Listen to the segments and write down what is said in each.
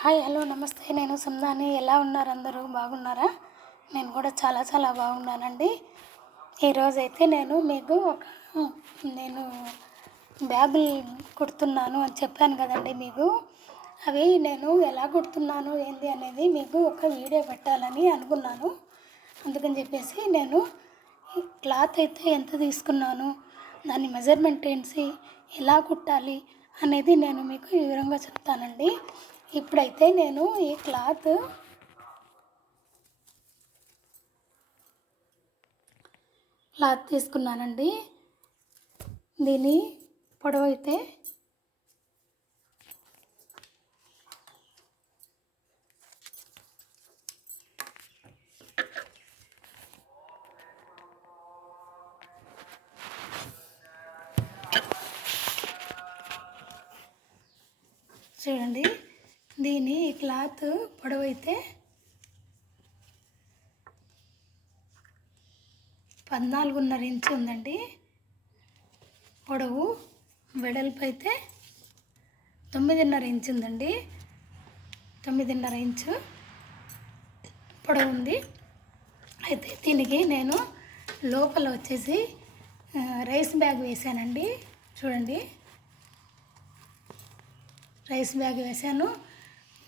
Hi hello నమస్తే. నేను సుందాని. ఎలా ఉన్నారు అందరూ? బాగున్నారా? నేను కూడా చాలా చాలా బాగున్నానండి. ఈరోజైతే నేను మీకు నేను బ్యాగులు కుడుతున్నాను అని చెప్పాను కదండి మీకు. అవి నేను ఎలా కుడుతున్నాను ఏంది అనేది మీకు ఒక వీడియో పెట్టాలని అనుకున్నాను. అందుకని చెప్పేసి నేను ఈ క్లాత్ అయితే ఎంత తీసుకున్నాను, దాని మెజర్మెంట్ ఏంటి, ఎలా కుట్టాలి అనేది నేను మీకు వివరంగా చెప్తానండి. ఇప్పుడైతే నేను ఈ క్లాత్ తీసుకున్నానండి. దీని పొడవు అయితే చూడండి, దీని క్లాత్ పొడవు అయితే 14.5 ఇంచు ఉందండి పొడవు. వెడల్పు అయితే 9.5 ఇంచు ఉందండి. 9.5 ఇంచు పొడవు ఉంది. అయితే దీనికి నేను లోపల వచ్చేసి రైస్ బ్యాగ్ వేసానండి. చూడండి, రైస్ బ్యాగ్ వేసాను.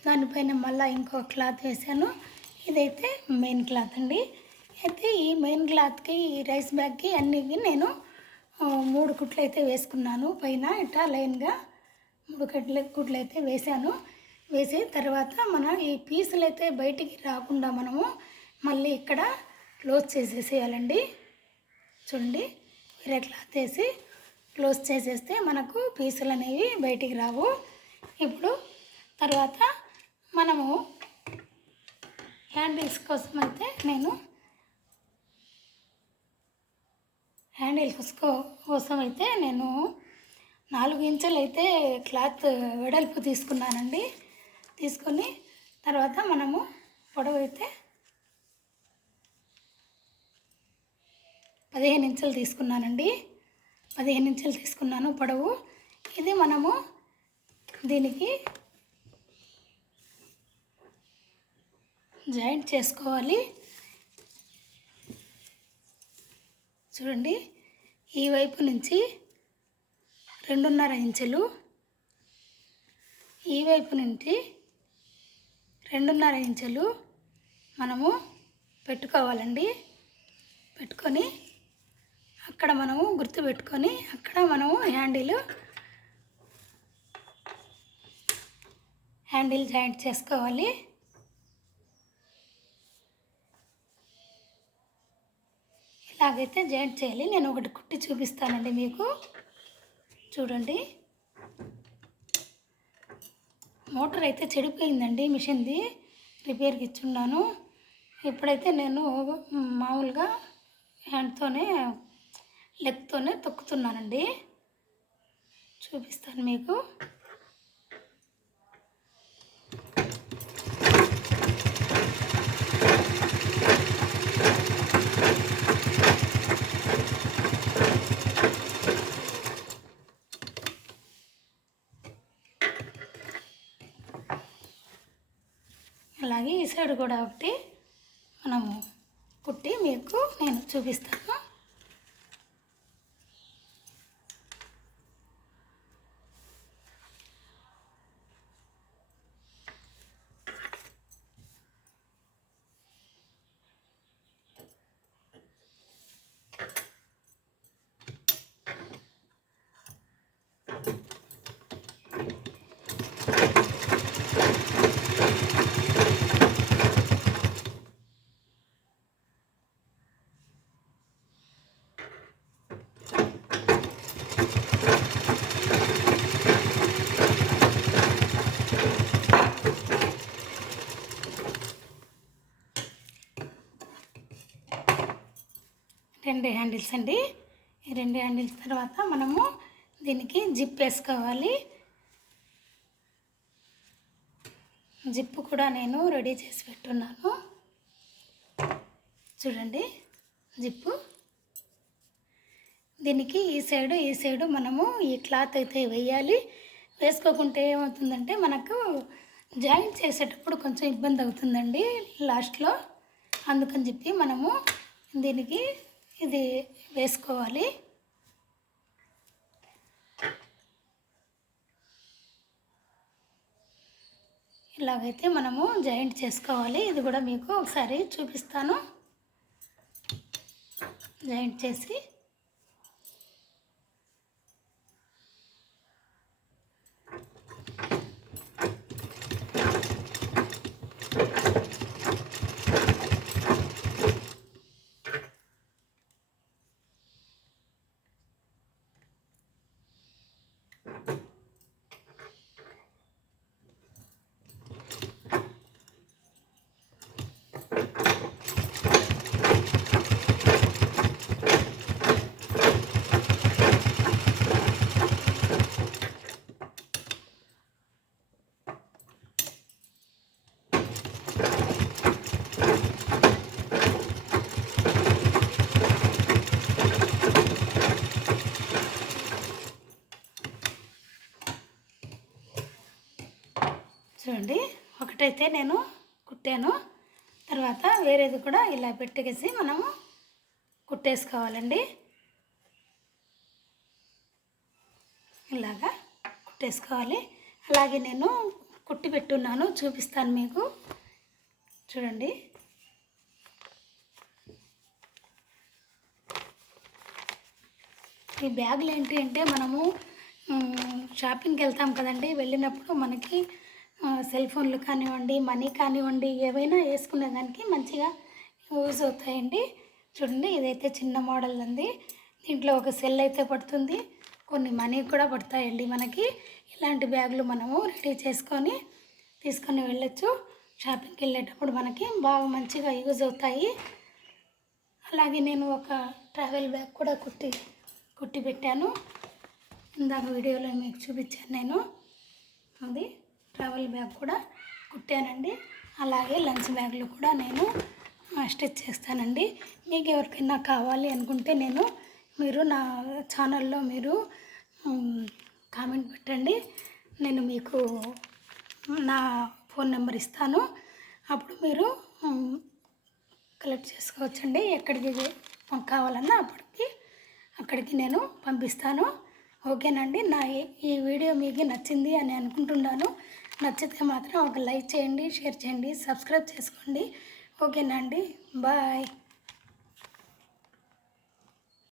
దానిపైన మళ్ళీ ఇంకో క్లాత్ వేసాను. ఇదైతే మెయిన్ క్లాత్ అండి. అయితే ఈ మెయిన్ క్లాత్కి, ఈ రైస్ బ్యాగ్కి అన్నీ నేను 3 కుట్లు అయితే వేసుకున్నాను. పైన ఇట్లా లైన్గా 3 కుట్లు అయితే వేసాను. వేసిన తర్వాత ఈ పీసులు అయితే బయటికి రాకుండా మనము మళ్ళీ ఇక్కడ క్లోజ్ చేసేసేయాలండి. చూడండి, వేరే క్లాత్ వేసి క్లోజ్ చేసేస్తే మనకు పీసులు అనేవి బయటికి రావు. ఇప్పుడు తర్వాత మనము హ్యాండిల్స్ కోసం అయితే నేను కోసం అయితే నేను 4 ఇంచులు అయితే క్లాత్ వెడల్పు తీసుకున్నానండి. తీసుకొని తర్వాత మనము పొడవు అయితే 15 ఇంచులు తీసుకున్నానండి. 15 ఇంచులు తీసుకున్నాను పొడవు. ఇది మనము దీనికి జాయింట్ చేసుకోవాలి. చూడండి, ఈ వైపు నుంచి 2.5 ఇంచులు, ఈ వైపు నుంచి 2.5 ఇంచులు మనము పెట్టుకోవాలండి. పెట్టుకొని అక్కడ మనము గుర్తు పెట్టుకొని అక్కడ మనము హ్యాండిల్ జాయింట్ చేసుకోవాలి. ఇలాగైతే జాయింట్ చేయాలి. నేను ఒకటి కుట్టి చూపిస్తానండి మీకు. చూడండి, మోటార్ అయితే చెడిపోయిందండి, మిషన్ది రిపేర్కి ఇచ్చున్నాను. ఇప్పుడైతే నేను మామూలుగా హ్యాండ్తోనే, లెగ్తోనే తొక్కుతున్నానండి. చూపిస్తాను మీకు. అలాగే ఈ సైడ్ కూడా ఒకటి మనము కుట్టి మీకు నేను చూపిస్తాను. రెండు హ్యాండిల్స్ అండి. ఈ 2 హ్యాండిల్స్ తర్వాత మనము దీనికి జిప్ వేసుకోవాలి. జిప్పు కూడా నేను రెడీ చేసి పెట్టున్నాను. చూడండి, జిప్పు. దీనికి ఈ సైడు మనము ఈ క్లాత్ అయితే వేయాలి. వేసుకోకుంటే ఏమవుతుందంటే మనకు జాయింట్ చేసేటప్పుడు కొంచెం ఇబ్బంది అవుతుందండి లాస్ట్లో. అందుకని చెప్పి మనము దీనికి ఇది వేసుకోవాలి. ఇలాగైతే మనము జాయింట్ చేసుకోవాలి. ఇది కూడా మీకు ఒకసారి చూపిస్తాను. జాయింట్ చేసి చూడండి, ఒకటైతే నేను కుట్టాను. తర్వాత వేరేది కూడా ఇలా పెట్టేసి మనము కుట్టేసుకోవాలండి. ఇలాగా కుట్టేసుకోవాలి. అలాగే నేను కుట్టి పెట్టున్నాను, చూపిస్తాను మీకు. చూడండి, ఈ బ్యాగులు ఏంటి అంటే మనము షాపింగ్కి వెళ్తాం కదండి. వెళ్ళినప్పుడు మనకి సెల్ ఫోన్లు కానివ్వండి, మనీ కానివ్వండి, ఏవైనా వేసుకునేదానికి మంచిగా యూజ్ అవుతాయండి. చూడండి, ఇదైతే చిన్న మోడల్ ఉంది. దీంట్లో ఒక సెల్ అయితే పడుతుంది, కొన్ని మనీ కూడా పడతాయండి మనకి. ఇలాంటి బ్యాగులు మనము రెడీ చేసుకొని తీసుకొని వెళ్ళొచ్చు. షాపింగ్కి వెళ్ళేటప్పుడు మనకి బాగా మంచిగా యూజ్ అవుతాయి. అలాగే నేను ఒక ట్రావెల్ బ్యాగ్ కూడా కుట్టి పెట్టాను. ఇందాక వీడియోలో మీకు చూపించాను నేను. అది ట్రావెల్ బ్యాగ్ కూడా కుట్టానండి. అలాగే లంచ్ బ్యాగ్లు కూడా నేను స్టిచ్ చేస్తానండి. మీకు ఎవరికైనా కావాలి అనుకుంటే మీరు నా ఛానల్లో మీరు కామెంట్ పెట్టండి. నేను మీకు నా ఫోన్ నెంబర్ ఇస్తాను. అప్పుడు మీరు కలెక్ట్ చేసుకోవచ్చండి. ఎక్కడికి కావాలన్నా అక్కడికి నేను పంపిస్తాను. ఓకేనండి. ఈ వీడియో మీకు నచ్చింది అని అనుకుంటున్నాను. నచ్చితే మాత్రం ఒక లైక్ చేయండి, షేర్ చేయండి, సబ్స్క్రైబ్ చేసుకోండి. ఓకేనండి, బాయ్.